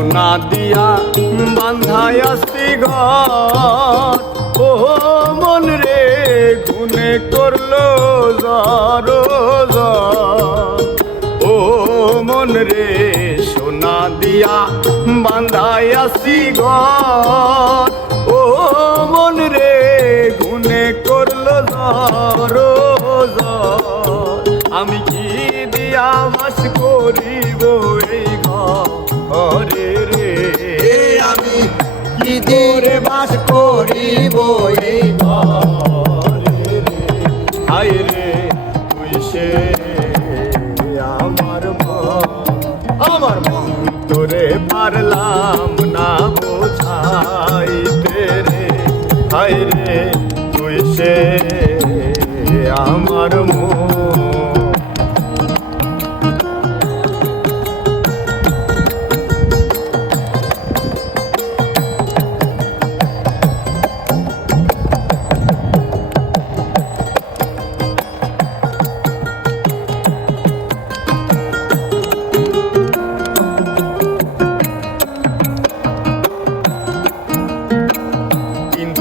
সোনা দিয়া বান্ধায় আসি ঘর, ও মন রে গুনে করলো জরো জর। ও মন রে সোনা দিয়া বান্ধায় আসি ঘর, ও মন রে গুনে করলো জরো জর। আমি কি দিয়া বাস করিব এই ঘরে রে, আমি কি দিয়ে বাস করিব এই ঘরে রে। হায় রে তুই সে আমার মন তোরে পারলাম না বোঝাইতে রে। হায় রে তুই সে আমার মন।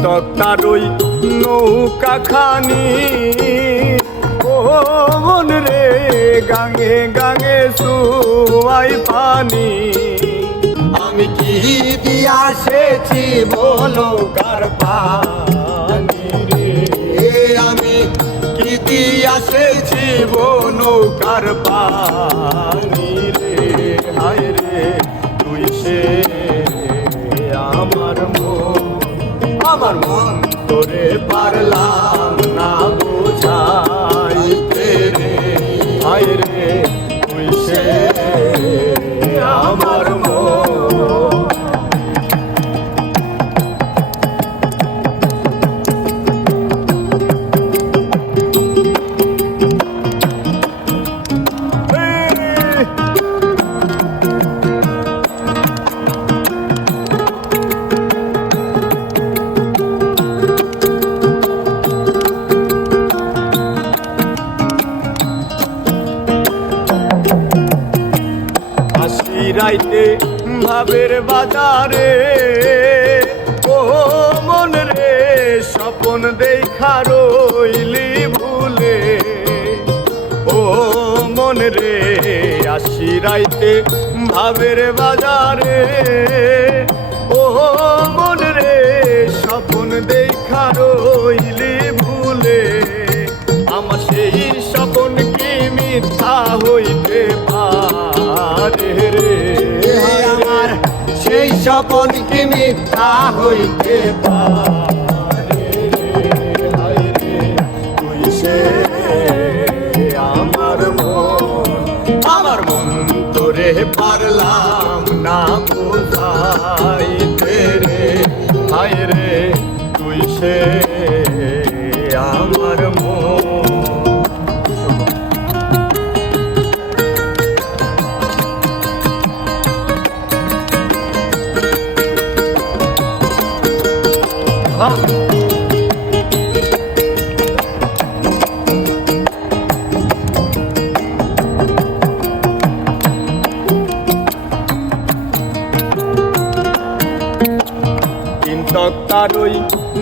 তক্তার ওই নৌকা খানি, ও মন রে গাঙে গাঙে সুয়াই পানি। আমি কি দিয়া সেছি বলো কার পানি রে, আমি কি দিয়া সেছি বলো কার পানি রে। হায় রে তুই সে আমার মন, আমার মন তোরে পারলাম না বোঝাইতে রে। হায় রে তুই সে আমার মন। রাইতে ভাবের বাজারে, ও মন রে স্বপন দেখা রইলি ভুলে। ও মন রে আসি রাইতে ভাবের বাজারে, ও মন রে স্বপন দেখা রইলি ভুলে। আমার সেই স্বপন কি মিথ্যা হইতে পারে রে, আমার সেই স্বপন কি মিথ্যা হইতে পারে রে। হায় রে তুই সে আমার মন তোরে পারলাম না বোঝাইতে রে। হায় রে তুই সে আমার মন। তক্তার ওই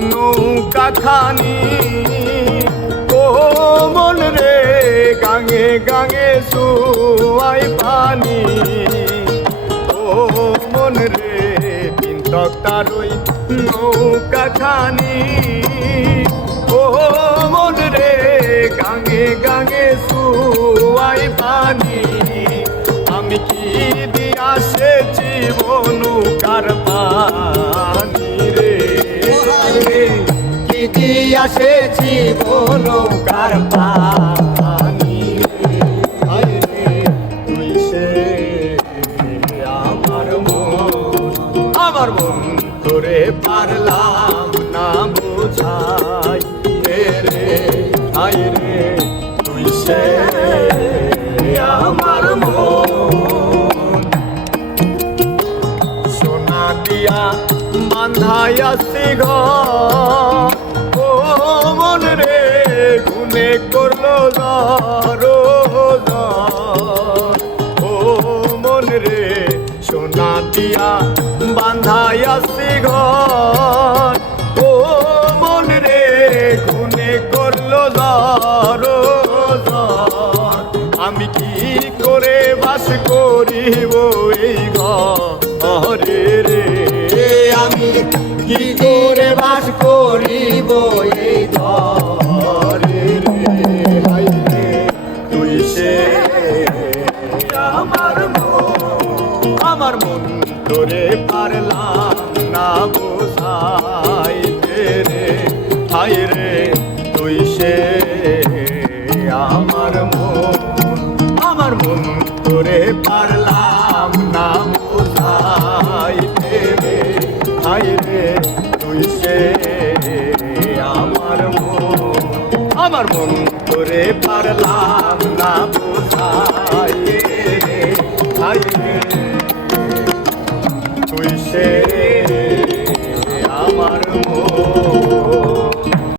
নৌকা খানি, ও মন রে গাঙে গাঙে সুয়াই পানি। ও মন রে তিন তক্তার ওই নৌকা খানি, ও মন রে গাঙে গাঙে সুয়াই পানি। আমি কি দিয়া সেছি নৌকার পানি রে, কি দিয়া সেছি নৌকার পানি রে। হায় রে তুই সে আমার মন তোরে পারলাম না বোঝাইতে রে। হায় রে তুই সে আমার মন। সোনা দিয়া বান্ধায় আসি ঘর, ও মন রে গুনে করলো জরো জর। ও মন রে সোনা দিয়া বান্ধাইয়াছি ঘর ও মন রে খুনে করলো জ্বর আমি কি করে বাস করিব এই ঘরে রে আমি কি করে বাস করিব এই ঘরে রে হাই রে তুই সে আমার মন তোরে পারলাম না বোঝাইতে রে হাই রে তুই সে আমার মন তোরে পারলাম না বোঝাইতে রে হাই রে তুই সে আমার মন তোরে পারলাম না বোঝাইতে রে হাই রে তুই সে